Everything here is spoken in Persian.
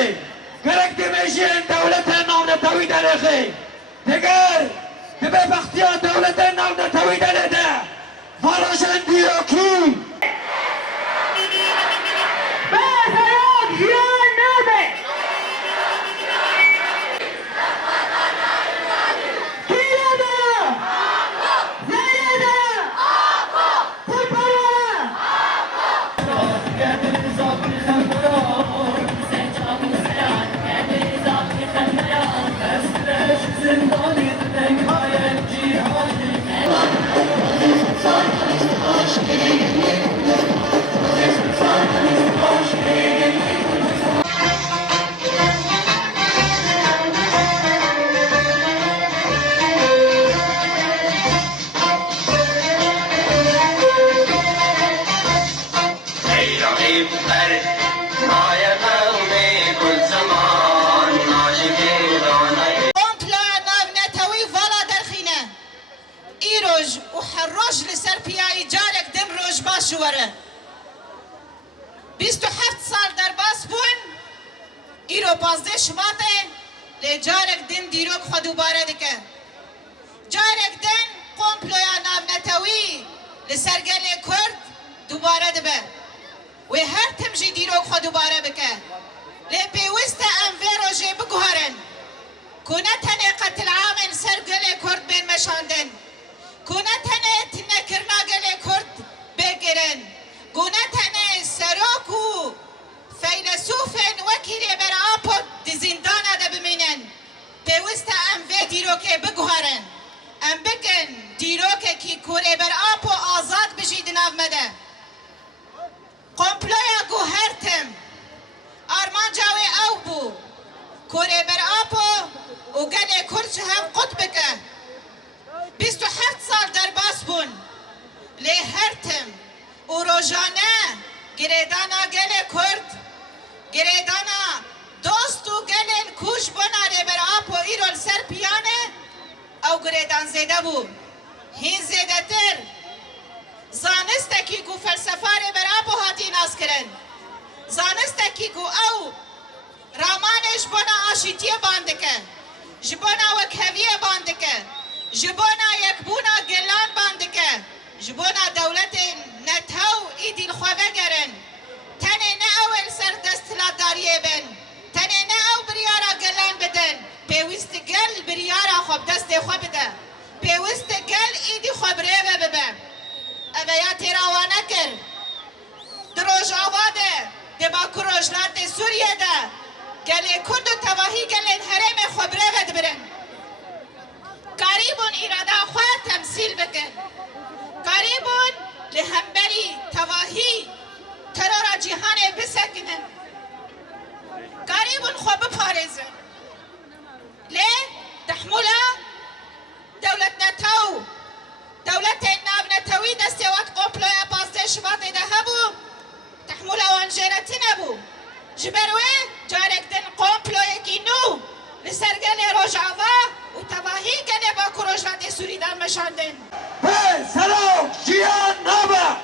نخی گرک دمیشی این دولت نام نتوی نخی دیگر دبه بختیان دولت نام نتوی نده فالاشن دیروکی وحروج لسر پیای جارک دم روش باش وره 27 سال در باس بون ایرو 15 شماته لی جارک دن دیروک خود دوباره دکه جارک دن قومپلویا نام نتوی لسر گل کرد دوباره دبه و هر تمجی دیروک خود دوباره بکه لی پیوسته انوی روژه بگوهرن کنه تنه قتل عامن سر گل کرد بین مشاندن گونه تنه تنکرنا گله کرد بگیرن گونه تنه سراکو فیلسوفن وکیلی بر آپو دی زندان ده بمینن پیوست ام وی دیروکه بگوهرن ام بکن دیروکه کی کوری بر آپو آزاد بجید ناو مده قمپلویا گوهرتم آرمان جاوی او بو کوری بر آپو و گله کرد هم قد بکه 27 سال در باس بون لی هرتم و روزانه گریدانا گل کرد گریدانا دوست و گلن کوش بناره بر آب و ایرول سر پیانه او گریدان زیده بو هین زیده تر زانسته کی گو فلسفاره بر آب و هاتی ناز کرن زانسته کی گو او رامانش بنا آشیتیه باندکه جبنا وکهویه باندکه جبونا یکبونا گلان باندکه جبونا دولت نتو ایدی الخواه گرن تنه نه اول سر دستلاتداریه بن تنه نه او بریارا گلان بدن پیوست گل بریارا خوب دست خواه بده پیوست گل ایدی خواه بریوه ببه اویا تیراوانه کر دروش آواده دبا کروشلات سوریه ده گله کند و تواهی گلن حرم خواه بریوه دبرن قریبون ایرادا خواه تمثیل بکن قریبون لهمبری تواهی ترارا جهان بسکنن قریبون خواه بپارزن لی تحمولا دولت نتاو دولت ناب نتاوی دستی وقت قوپلویا پاسده شباط ده هبو تحمولا وانجرتی نبو جبروه جارک دن قوپلویا کی نو لسرگل روژاوا و تواهی کنه با کروشات سوریدان مشاندن سلام جیان نابا